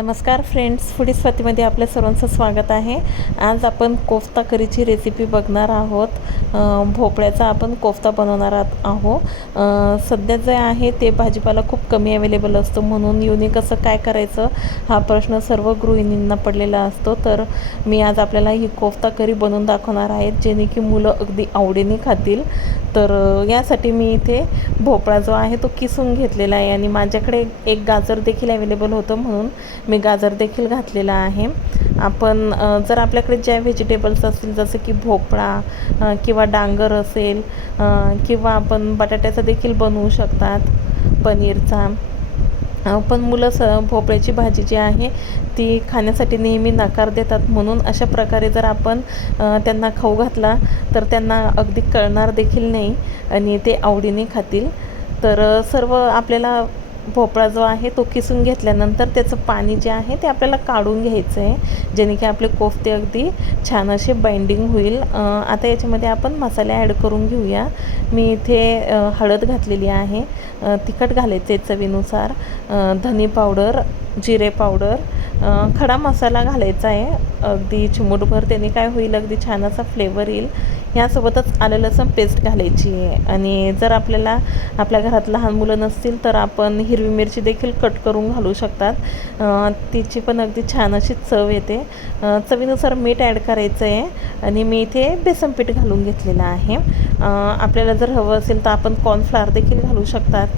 नमस्कार friends foodie स्वातीमध्ये आपल्या सर्वांचं स्वागत आहे. आज आपण कोफ्ता करीची रेसिपी बघणार आहोत. भोपळ्याचा आपण कोफ्ता बनवणार आत- आहोत. सध्या जे आहे ते भाजीपाला खूप कमी अवेलेबल असतो. म्हणून युनिक असं काय करायचं हा प्रश्न सर्व गृहिणींना पडलेला असतो. तर मी आज आपल्याला ही कोफ्ता करी बनवून दाखवणार आहे जेणे की मुलं अगदी आवडीने खातील. तर यासाठी मी इथे भोपळा जो आहे तो किसून घेतलेला आहे आणि माझ्याकडे एक गाजर देखील अवेलेबल होतं म्हणून मी गाजर देखील घातलेला आहे. आपण जर आपल्याकडे ज्या व्हेजिटेबल्स असतील जसं की भोपळा किंवा डांगर असेल किंवा आपण बटाट्याचा देखील बनवू शकतात पनीरचा. पण मुलं स भोपळ्याची भाजी जी आहे ती खाण्यासाठी नेहमी नकार देतात. म्हणून अशा प्रकारे जर आपण त्यांना खाऊ घातला तर त्यांना अगदी कळणार देखील नाही आणि ते आवडीने खातील. तर सर्व आपल्याला भोपळा जो आहे तो किसून घेतल्यानंतर त्याचं पाणी जे आहे ते आपल्याला काढून घ्यायचं आहे. जेणे की आपले कोफ्ते अगदी छान असे बाइंडिंग होईल. आता याच्यामध्ये आपण मसाले ॲड करून घेऊया. मी इथे हळद घातलेली आहे. तिखट तिखट घालायचे चवीनुसार. धनी पावडर जिरे पावडर खडा मसाला घालायचा आहे. अगदी चिमूटभर त्याने काय होईल अगदी छान असा फ्लेवर येईल. ह्यासोबतच आलं लसूण पेस्ट घालायची आहे. आणि जर आपल्याला आपल्या घरात लहान मुलं नसतील तर आपण हिरवी मिरची देखील कट करून घालू शकतात. तिची पण अगदी छान अशी चव येते. चवीनुसार मीठ ॲड करायचं आहे. आणि मी इथे बेसन पीठ घालून घेतलेलं आहे. आपल्याला जर हवं असेल तर आपण कॉर्नफ्लावर देखील घालू शकतात.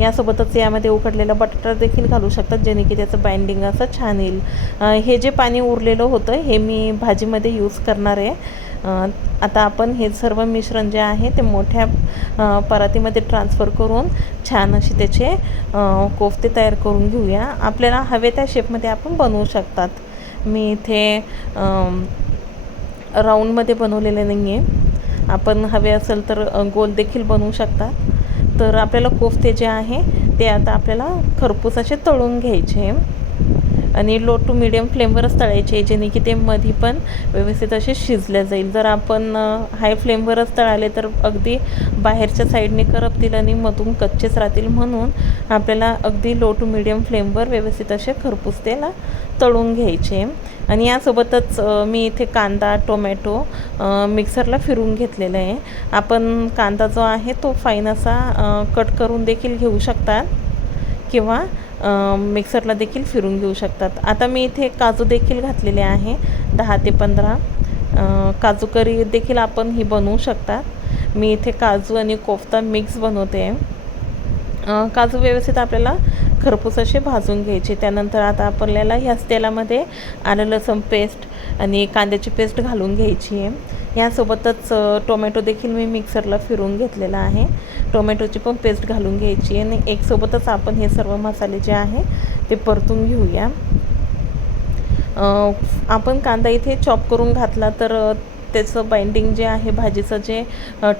यासोबतच यामध्ये उकडलेला बटाटा देखील घालू शकतात जेणे की त्याचं बाइंडिंग असं छान येईल. हे जे पाणी उरलेलं होतं हे मी भाजीमध्ये यूज करणार आहे. आता आपण हे सर्व मिश्रण जे आहे ते मोठ्या परातीमध्ये ट्रान्सफर करून छान असे त्याचे कोफ्ते तयार करून घेऊया. आपल्याला हवे त्या शेपमध्ये आपण बनवू शकतात. मी इथे राऊंडमध्ये बनवलेले नाही आहे आपण हवे असेल तर गोल देखील बनवू शकतात तर आपल्याला कोफ्ते जे आहे ते आता आपल्याला खरपूसाचे असे तळून घ्यायचे. आणि लो टू मिडियम फ्लेमवरच तळायचे जेणे की ते मधी पण व्यवस्थित असे शिजल्या जाईल. जर आपण हाय फ्लेमवरच तळाले तर अगदी बाहेरच्या साईडने करपतील आणि मधून कच्चेच राहतील म्हणून आपल्याला अगदी लो टू मिडियम फ्लेमवर व्यवस्थित असे खरपूस त्याला तळून घ्यायचे. आणि यासोबतच मी इथे कांदा टोमॅटो मिक्सरला फिरून घेतलेला आहे. आपण कांदा जो आहे तो फाईन असा कट करून देखील घेऊ शकतात किंवा मिक्सरला देखील फिरून घेऊ शकतात. आता मी इथे काजू देखील घातलेले आहे दहा ते पंधरा. काजू करी देखील आपण ही बनवू शकतात. मी इथे काजू आणि कोफ्ता मिक्स बनवते. आहे काजू व्यवस्थित आपल्याला खरपूस असे भाजून घ्यायचे. त्यानंतर आता आपल्याला ह्याच तेलामध्ये आलं लसूण पेस्ट आणि कांद्याची पेस्ट घालून घ्यायची आहे. यासोबतच टोमॅटो देखील मी मिक्सरला फिरून घेतलेला आहे. टोमॅटोची पण पेस्ट घालून घ्यायची आहे आणि एकसोबतच आपण हे सर्व मसाले जे आहे ते परतून घेऊया. आपण कांदा इथे चॉप करून घातला तर त्याचं बाइंडिंग जे आहे भाजीचं जे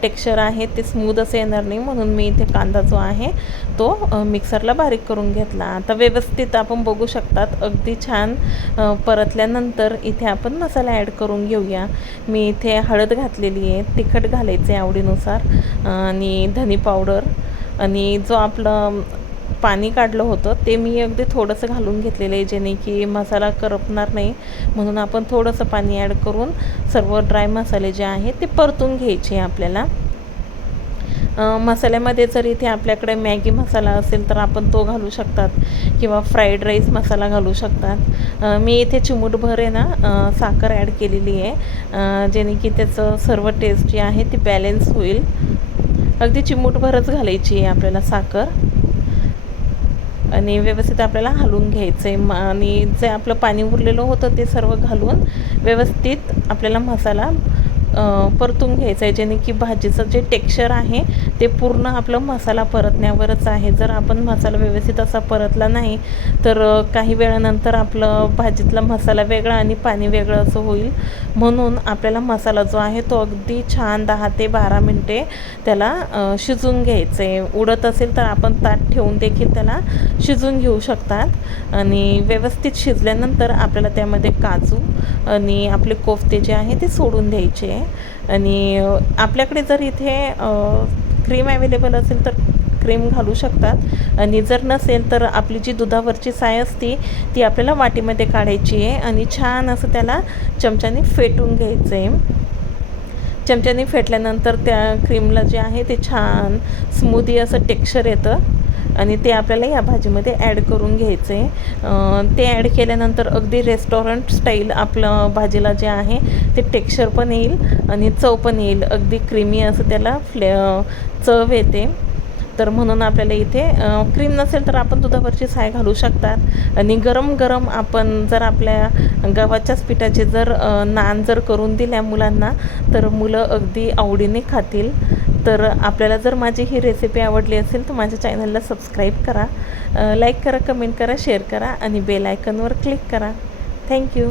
टेक्स्चर आहे ते स्मूद असं येणार नाही म्हणून मी इथे कांदा जो आहे तो मिक्सरला बारीक करून घेतला. आता व्यवस्थित आपण बघू शकतात अगदी छान परतल्यानंतर इथे आपण मसाला ॲड करून घेऊया. मी इथे हळद घातलेली आहे तिखट घालायचे आवडीनुसार आणि धनी पावडर आणि जो आपलं पाणी काढलं होतं ते मी अगदी थोडंसं घालून घेतलेलं आहे जेणे की मसाला करपणार नाही. म्हणून आपण थोडंसं पाणी ॲड करून सर्व ड्राय मसाले जे आहेत ते परतून घ्यायचे आपल्याला. मसाल्यामध्ये जर इथे आपल्याकडे मॅगी मसाला असेल तर आपण तो घालू शकतात किंवा फ्राईड राईस मसाला घालू शकतात. मी इथे चिमूटभर आहे ना साखर ॲड केलेली आहे. जेणे की त्याचं सर्व टेस्ट जी आहे ती बॅलेन्स होईल. अगदी चिमूटभरच घालायची आहे आपल्याला साखर. आणि व्यवस्थित आपल्याला हलवून घ्यायचं आहे म आणि जे आपलं पाणी उरलेलं होतं ते सर्व घालून व्यवस्थित आपल्याला मसाला परतून घ्यायचं आहे जेणे की भाजीचं जे टेक्स्चर आहे ते पूर्ण आपलं मसाला परतण्यावरच आहे. जर आपण मसाला व्यवस्थित असा परतला नाही तर काही वेळानंतर आपलं भाजीतला मसाला वेगळा आणि पाणी वेगळं असं होईल. म्हणून आपल्याला मसाला जो आहे तो अगदी छान दहा ते बारा मिनटे त्याला शिजून घ्यायचं. आहे उडत असेल तर आपण ताट ठेवून देखील त्याला शिजून घेऊ शकतात. आणि व्यवस्थित शिजल्यानंतर आपल्याला त्यामध्ये काजू आणि आपले कोफते जे आहे ते सोडून द्यायचे. आहे आणि आपल्याकडे जर इथे क्रीम अवेलेबल असेल तर क्रीम घालू शकतात. आणि जर नसेल तर आपली जी दुधावरची साय असते ती आपल्याला वाटीमध्ये काढायची आहे आणि छान असं त्याला चमच्याने फेटून घ्यायचं आहे. चमच्याने फेटल्यानंतर त्या क्रीमला जे आहे ते छान स्मूदी असं टेक्स्चर येतं. आणि ते आपल्याला या भाजीमध्ये ॲड करून घ्यायचं. आहे ते ॲड केल्यानंतर अगदी रेस्टॉरंट स्टाईल आपलं भाजीला जे आहे ते टेक्स्चर पण येईल आणि चव पण येईल. अगदी क्रीमी असं त्याला फ्ले चव येते. तर म्हणून आपल्याला इथे क्रीम नसेल तर आपण दुधावरची साय घालू शकतात. आणि गरम गरम आपण जर आपल्या गव्हाच्याच पिठाचे जर नान जर करून दिल्या मुलांना तर मुलं अगदी आवडीने खातील. तर आपल्याला जर माझी ही रेसिपी आवडली असेल तर माझ्या चॅनलला सबस्क्राईब करा. लाईक करा कमेंट करा शेअर करा आणि बेल आयकनवर क्लिक करा. Thank you